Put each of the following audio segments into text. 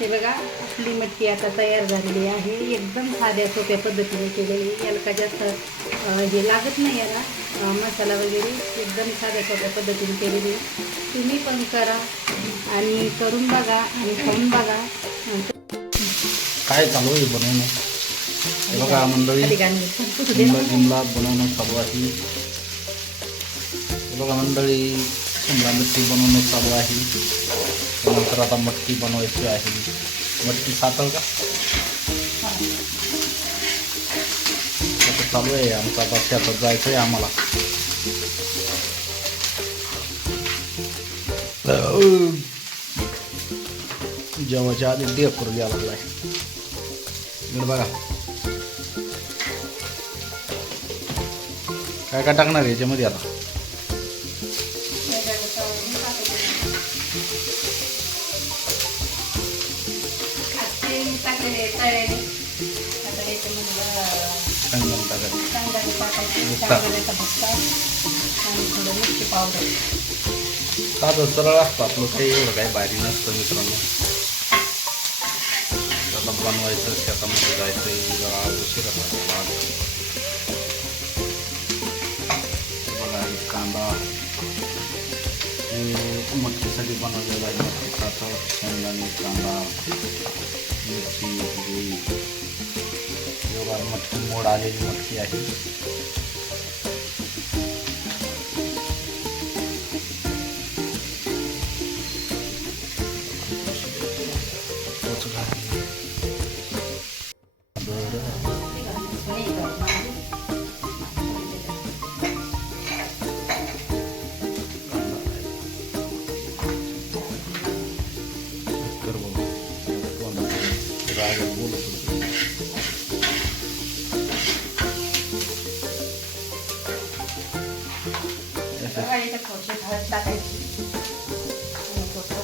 हे बघा आपली मटकी आता तयार झालेली आहे. एकदम साध्या सोप्या पद्धतीने केलेली. याला का जास्त हे लागत नाही याला मसाला वगैरे. एकदम साध्या सोप्या पद्धतीने केलेली. तुम्ही पण करा आणि करून बघा आणि खाऊन बघा. काय चालू आहे बनवणं? हे बघा मंडळी शिमला बनवणं चालू आहे. हे बघा मंडळी शिमला मिरची बनवणं चालू आहे. नंतर आता मटकी बनवायची आहे. मटकी सातळ का चालू आहे आमचा. आता शेतात जायचं आहे आम्हाला. जेवायच्या आधी देव करून द्यायला लागलाय. बघा काय काय टाकणार आहे याच्यामध्ये आता? साधं सरळ असतं आपलं, काही एवढं काही भारी नसतं मित्रांनो. त्याला बनवायचं शेतामध्ये जायचं जरा उशीर बघा. कांदा हे मटकीसाठी बनवलेला आहे. मटकीचा तर शेंगदाणे कांदा मिरची एवढा मटकी मोड आलेली मटकी आहे. हळद टाकायची आणि थोडं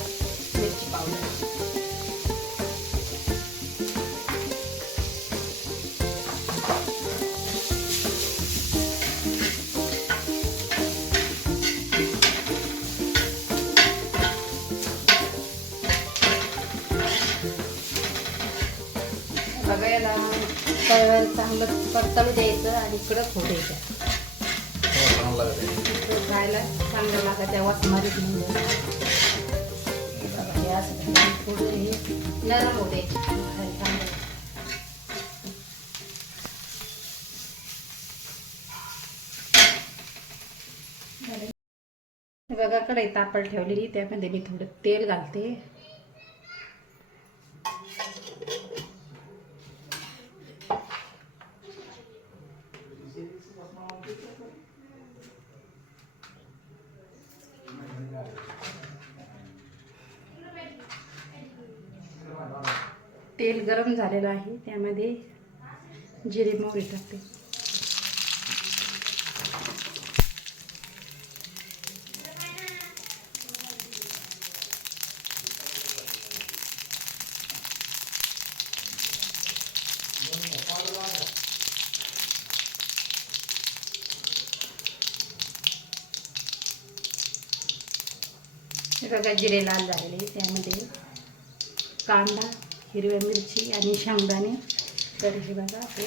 मिरची पावडर. बघा याला चांगलं परतळू द्यायचं आणि कडक होऊ द्यायचं. खायला चांगलं लागत त्या वासमारीत म्हणजे हे असं थोडं हे नरम होते खायला चांगलं. बघा कढई तापड ठेवलेली त्यामध्ये मी थोडं तेल घालते. तेल गरम झालेलं आहे त्यामध्ये जिरे मोहरी टाकते. बघा जिरे लाल झालेले त्यामध्ये कांदा हिरव्या मिरची आणि शेंगदाणे. तर हे बघा ते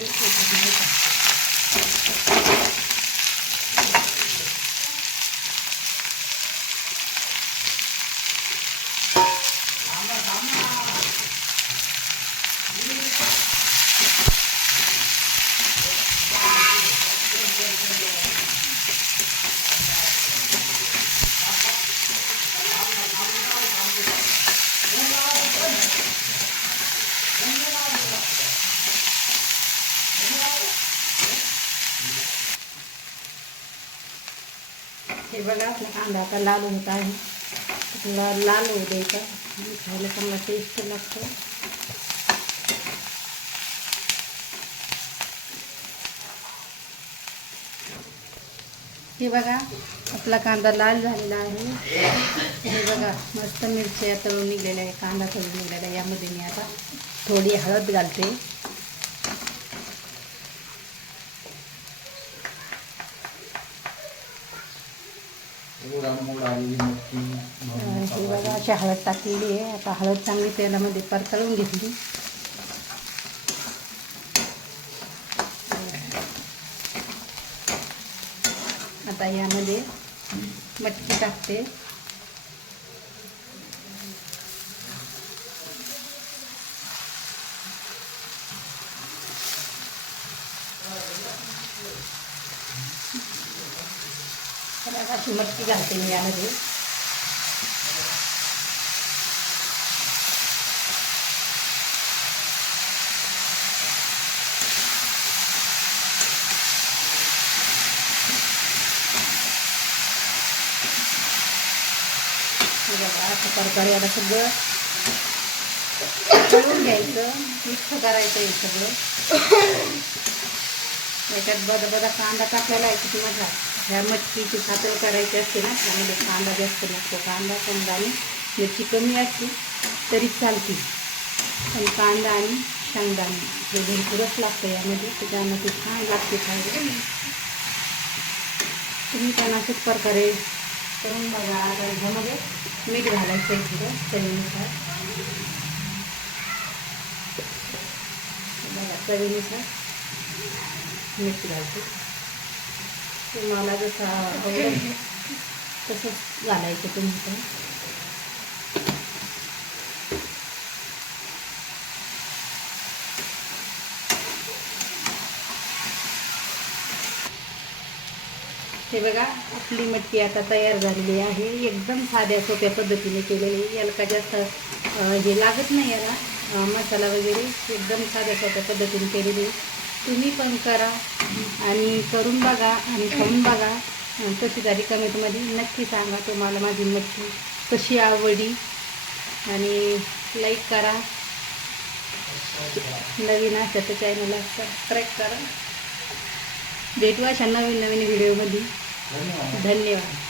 हे बघा आपला कांदा आता लाल होत आहे. लाल होऊ द्यायचा आणि खायला चांगला टेस्ट लागतो. हे बघा आपला कांदा लाल झालेला आहे. हे बघा मस्त मिरच्या तळून निघलेल्या आहे, कांदा तळून निघलेला आहे. यामध्ये मी आता थोडी हळद घालते. हे बघा थोडीशी हळद टाकलेली आहे. आता हळद चांगली तेलामध्ये परतळून घेतली. आता यामध्ये मटकी टाकते. अशी मटकी घालते मी यामध्ये. असं परकारे याला सगळं तळून घ्यायचं, मिक्स करायचं हे सगळं. याच्यात बदा कांदा टाकलेला आहे किती मजा. ह्या मटकीची सातळ करायची असते ना, त्यामध्ये कांदा जास्त लागतो. कांदा समजा आणि मिरची कमी असते तरी चालते, पण कांदा आणि शेंगदाणे हे भरपूरच लागतं यामध्ये. त्याच्यामध्ये छान लागते खायला. तुम्ही पण अशाच प्रकारे करून बघा. आता ह्यामध्ये मीठ घालायचं आहे थोडं चवीनुसार. बघा चवीनुसार मीठ घालते. तुम्हाला जसं आवडेल तसंच घालायचं तुम्ही पण. हे बघा आपली मटकी आता तयार झालेली आहे. एकदम साध्या सोप्या पद्धतीने केलेली. याला का जास्त हे लागत नाही याला मसाला वगैरे. एकदम साध्या सोप्या पद्धतीने केलेली. तुम्ही पण करा आणि करून बघा आणि खाऊन बघा. कशी झाली कमेंटमध्ये नक्की सांगा तुम्हाला माझी मटकी कशी आवडली. आणि लाईक करा. नवीन असेल तर चॅनलला सबस्क्राईब करा. भेटू अशा नवीन व्हिडिओमध्ये. धन्यवाद.